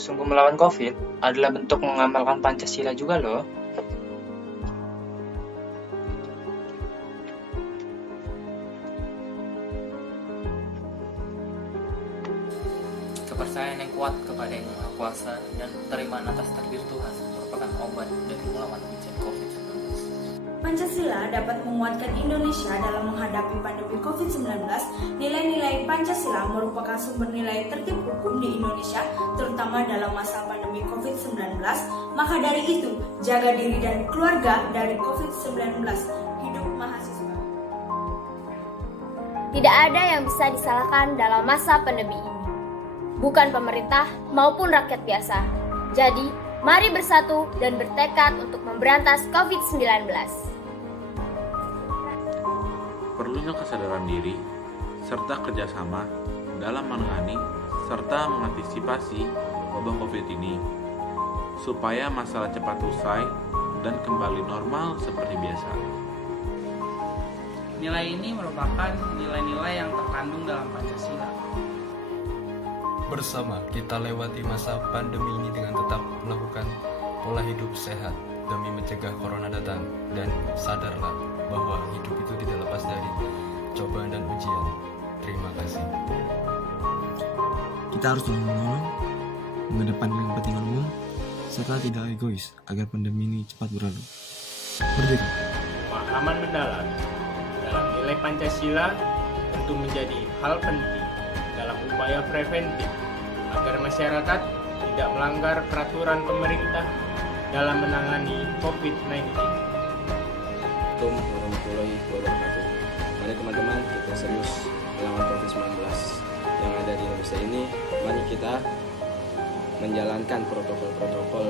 sungguh-sungguh melawan COVID adalah bentuk mengamalkan Pancasila juga loh. Kepercayaan yang kuat kepada Yang Maha Kuasa dan penerimaan atas takdir Tuhan merupakan obat dari melawan ujian COVID-19. Pancasila dapat menguatkan Indonesia dalam menghadapi pandemi COVID-19. Nilai-nilai Pancasila merupakan sumber nilai tertib hukum di Indonesia, terutama dalam masa pandemi COVID-19. Maka dari itu, jaga diri dan keluarga dari COVID-19. Hidup mahasiswa. Tidak ada yang bisa disalahkan dalam masa pandemi ini, bukan pemerintah maupun rakyat biasa. Jadi, mari bersatu dan bertekad untuk memberantas COVID-19. Perlunya kesadaran diri serta kerjasama dalam menangani serta mengantisipasi wabah COVID ini, supaya masalah cepat usai dan kembali normal seperti biasa. Nilai ini merupakan nilai-nilai yang terkandung dalam Pancasila. Bersama kita lewati masa pandemi ini dengan tetap melakukan pola hidup sehat demi mencegah corona datang, dan sadarlah bahwa hidup itu tidak lepas dari cobaan dan ujian. Terima kasih. Kita harus menolong, mengedepankan kepentingan umum, serta tidak egois agar pandemi ini cepat berlalu. Merdeka. Pemahaman mendalam dalam nilai Pancasila tentu menjadi hal penting dalam upaya preventif agar masyarakat tidak melanggar peraturan pemerintah dalam menangani COVID-19. Assalamualaikum warahmatullahi wabarakatuh. Mari teman-teman, kita serius melawan COVID-19 yang ada di Indonesia ini. Mari kita menjalankan protokol-protokol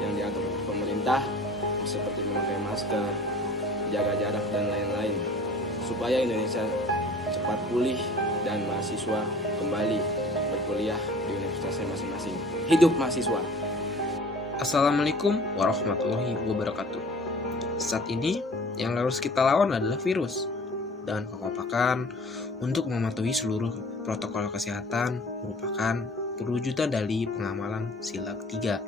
yang diatur oleh pemerintah, seperti memakai masker, jaga jarak dan lain-lain, supaya Indonesia cepat pulih dan mahasiswa kembali berkuliah di universitasnya masing-masing. Hidup mahasiswa. Assalamualaikum warahmatullahi wabarakatuh. Saat ini yang harus kita lawan adalah virus, dan pengompakan untuk mematuhi seluruh protokol kesehatan merupakan perwujudan dari pengamalan sila ketiga.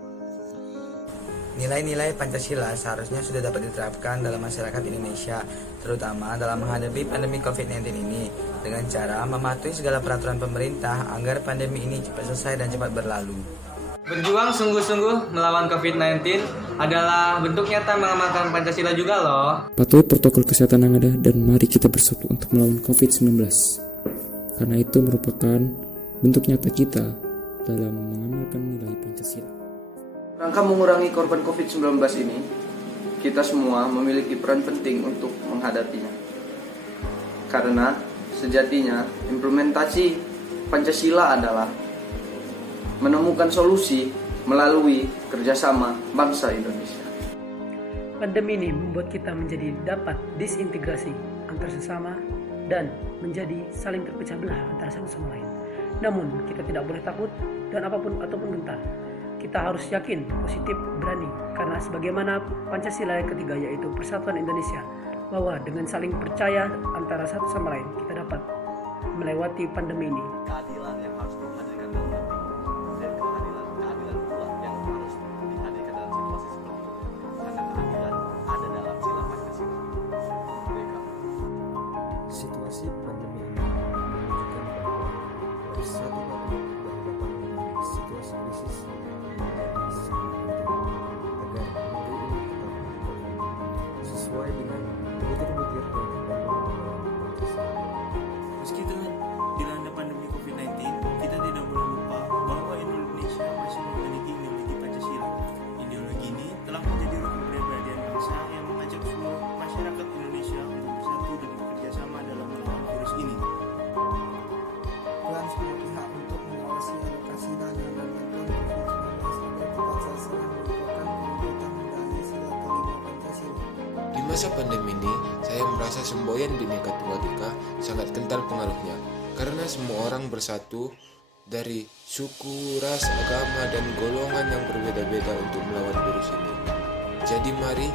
Nilai-nilai Pancasila seharusnya sudah dapat diterapkan dalam masyarakat Indonesia, terutama dalam menghadapi pandemi COVID-19 ini, dengan cara mematuhi segala peraturan pemerintah agar pandemi ini cepat selesai dan cepat berlalu. Berjuang sungguh-sungguh melawan COVID-19 adalah bentuk nyata mengamalkan Pancasila juga loh. Patuhi protokol kesehatan yang ada dan mari kita bersatu untuk melawan COVID-19. Karena itu merupakan bentuk nyata kita dalam mengamalkan nilai Pancasila. Rangka mengurangi korban COVID-19 ini, kita semua memiliki peran penting untuk menghadapinya. Karena sejatinya implementasi Pancasila adalah menemukan solusi melalui kerjasama bangsa Indonesia. Pandemi ini membuat kita menjadi dapat disintegrasi antar sesama dan menjadi saling terpecah belah antara satu sama lain. Namun kita tidak boleh takut dan apapun ataupun gentar. Kita harus yakin, positif, berani, karena sebagaimana Pancasila yang ketiga yaitu Persatuan Indonesia, bahwa dengan saling percaya antara satu sama lain kita dapat melewati pandemi ini. Keadilan yang harus dihadirkan dalam pandemi, dan keadilan pula yang harus dihadirkan dalam situasi seperti ini, karena keadilan ada dalam sila Pancasila. Mereka. Situasi pandemi ini menunjukkan bahwa bersatu padu berhadapan dengan situasi krisis menjadi sangat penting agar negeri ini tetap berjalan sesuai dengan butir-butir dan undang-undang Pancasila. Meski telah dilanda pandemi COVID-19, kita tidak boleh lupa bahwa Indonesia masih memiliki ideologi Pancasila. Ideologi ini telah menjadi rukun kepribadian bangsa yang mengajak seluruh masyarakat Indonesia untuk bersatu dan bekerja sama dalam melawan virus ini. Peran semua pihak untuk mengawasi alokasi dana dan bantuan COVID-19 agar tepat sasaran merupakan perwujudan dari sila kelima Pancasila. Di masa pandemi ini, saya merasa semboyan Bhinneka Tunggal Ika sangat kental pengaruhnya, karena semua orang bersatu dari suku, ras, agama, dan golongan yang berbeda-beda untuk melawan virus ini. Jadi mari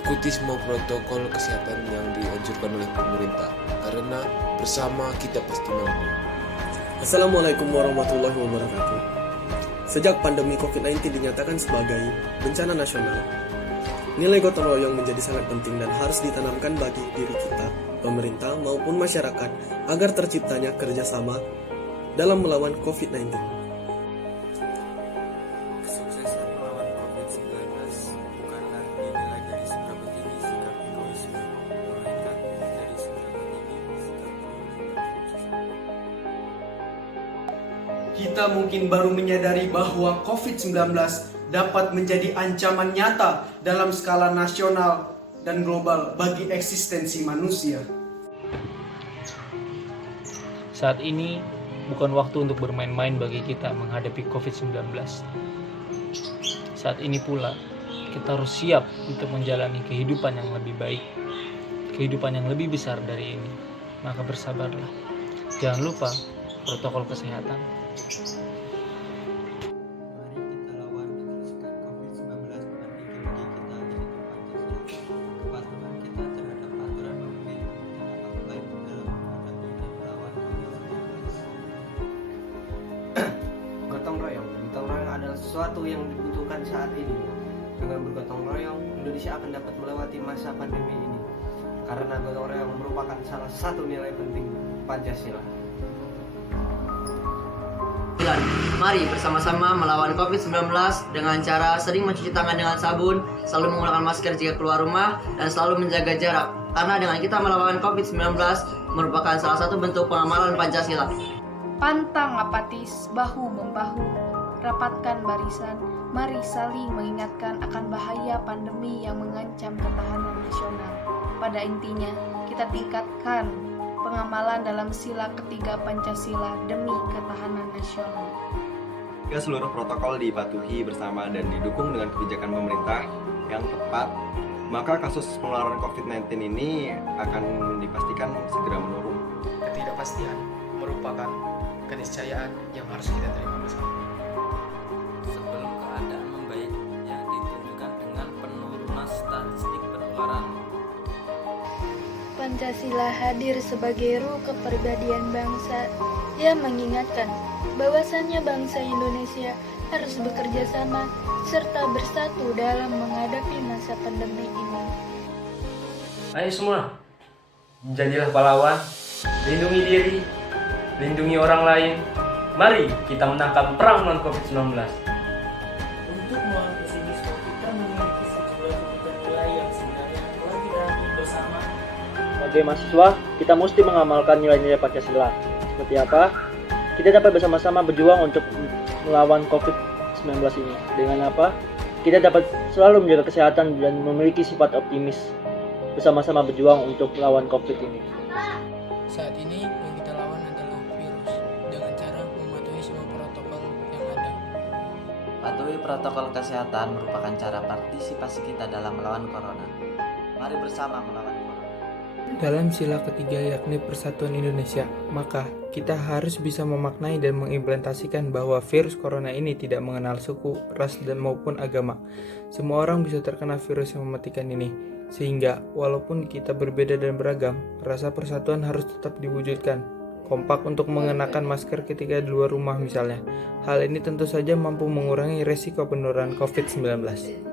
ikuti semua protokol kesehatan yang dianjurkan oleh pemerintah, karena bersama kita pasti mampu. Assalamualaikum warahmatullahi wabarakatuh. Sejak pandemi COVID-19 dinyatakan sebagai bencana nasional, nilai gotong royong menjadi sangat penting dan harus ditanamkan bagi diri kita, pemerintah maupun masyarakat agar terciptanya kerjasama dalam melawan COVID-19. Kesuksesan melawan COVID-19 bukanlah dinilai dari seberapa tinggi sikap egoisme, melainkan dari seberapa tinggi sikap Kita mungkin baru menyadari bahwa COVID-19 dapat menjadi ancaman nyata dalam skala nasional dan global bagi eksistensi manusia. Saat ini bukan waktu untuk bermain-main bagi kita menghadapi COVID-19. Saat ini pula, kita harus siap untuk menjalani kehidupan yang lebih baik, kehidupan yang lebih besar dari ini. Maka bersabarlah. Jangan lupa protokol kesehatan. Gotong royong adalah sesuatu yang dibutuhkan saat ini. Dengan bergotong royong, Indonesia akan dapat melewati masa pandemi ini. Karena gotong royong merupakan salah satu nilai penting Pancasila. Mari bersama-sama melawan COVID-19 dengan cara sering mencuci tangan dengan sabun, selalu menggunakan masker jika keluar rumah, dan selalu menjaga jarak. Karena dengan kita melawan COVID-19 merupakan salah satu bentuk pengamalan Pancasila. Pantang apatis, bahu-membahu, rapatkan barisan, mari saling mengingatkan akan bahaya pandemi yang mengancam ketahanan nasional. Pada intinya, kita tingkatkan pengamalan dalam sila ketiga Pancasila demi ketahanan nasional. Jika seluruh protokol dipatuhi bersama dan didukung dengan kebijakan pemerintah yang tepat, maka kasus penularan COVID-19 ini akan dipastikan segera menurun. Ketidakpastian merupakan keniscayaan yang harus kita terima bersama. Sebelum keadaan membaik yang ditunjukkan dengan penurunan statistik penularan. Pancasila hadir sebagai ruh kepribadian bangsa yang mengingatkan bahwasannya bangsa Indonesia harus bekerja sama serta bersatu dalam menghadapi masa pandemi ini. Ayo semua, jadilah pahlawan, lindungi diri, lindungi orang lain. Mari kita menangkan perang melawan COVID-19. Untuk melawan pesimisme, kita memiliki sejumlah kebutuhan nilai yang sebenarnya telah kita akui bersama. Sebagai mahasiswa, kita mesti mengamalkan nilai-nilai Pancasila. Seperti apa? Kita dapat bersama-sama berjuang untuk melawan COVID-19 ini. Dengan apa? Kita dapat selalu menjaga kesehatan dan memiliki sifat optimis. Bersama-sama berjuang untuk melawan COVID ini. Saat ini yang kita lawan adalah virus dengan cara mematuhi semua protokol yang ada. Patuhi protokol kesehatan merupakan cara partisipasi kita dalam melawan corona. Mari bersama melawan corona. Dalam sila ketiga yakni Persatuan Indonesia, maka kita harus bisa memaknai dan mengimplementasikan bahwa virus corona ini tidak mengenal suku, ras, dan maupun agama. Semua orang bisa terkena virus yang mematikan ini, sehingga walaupun kita berbeda dan beragam, rasa persatuan harus tetap diwujudkan. Kompak untuk mengenakan masker ketika di luar rumah misalnya. Hal ini tentu saja mampu mengurangi resiko penularan COVID-19.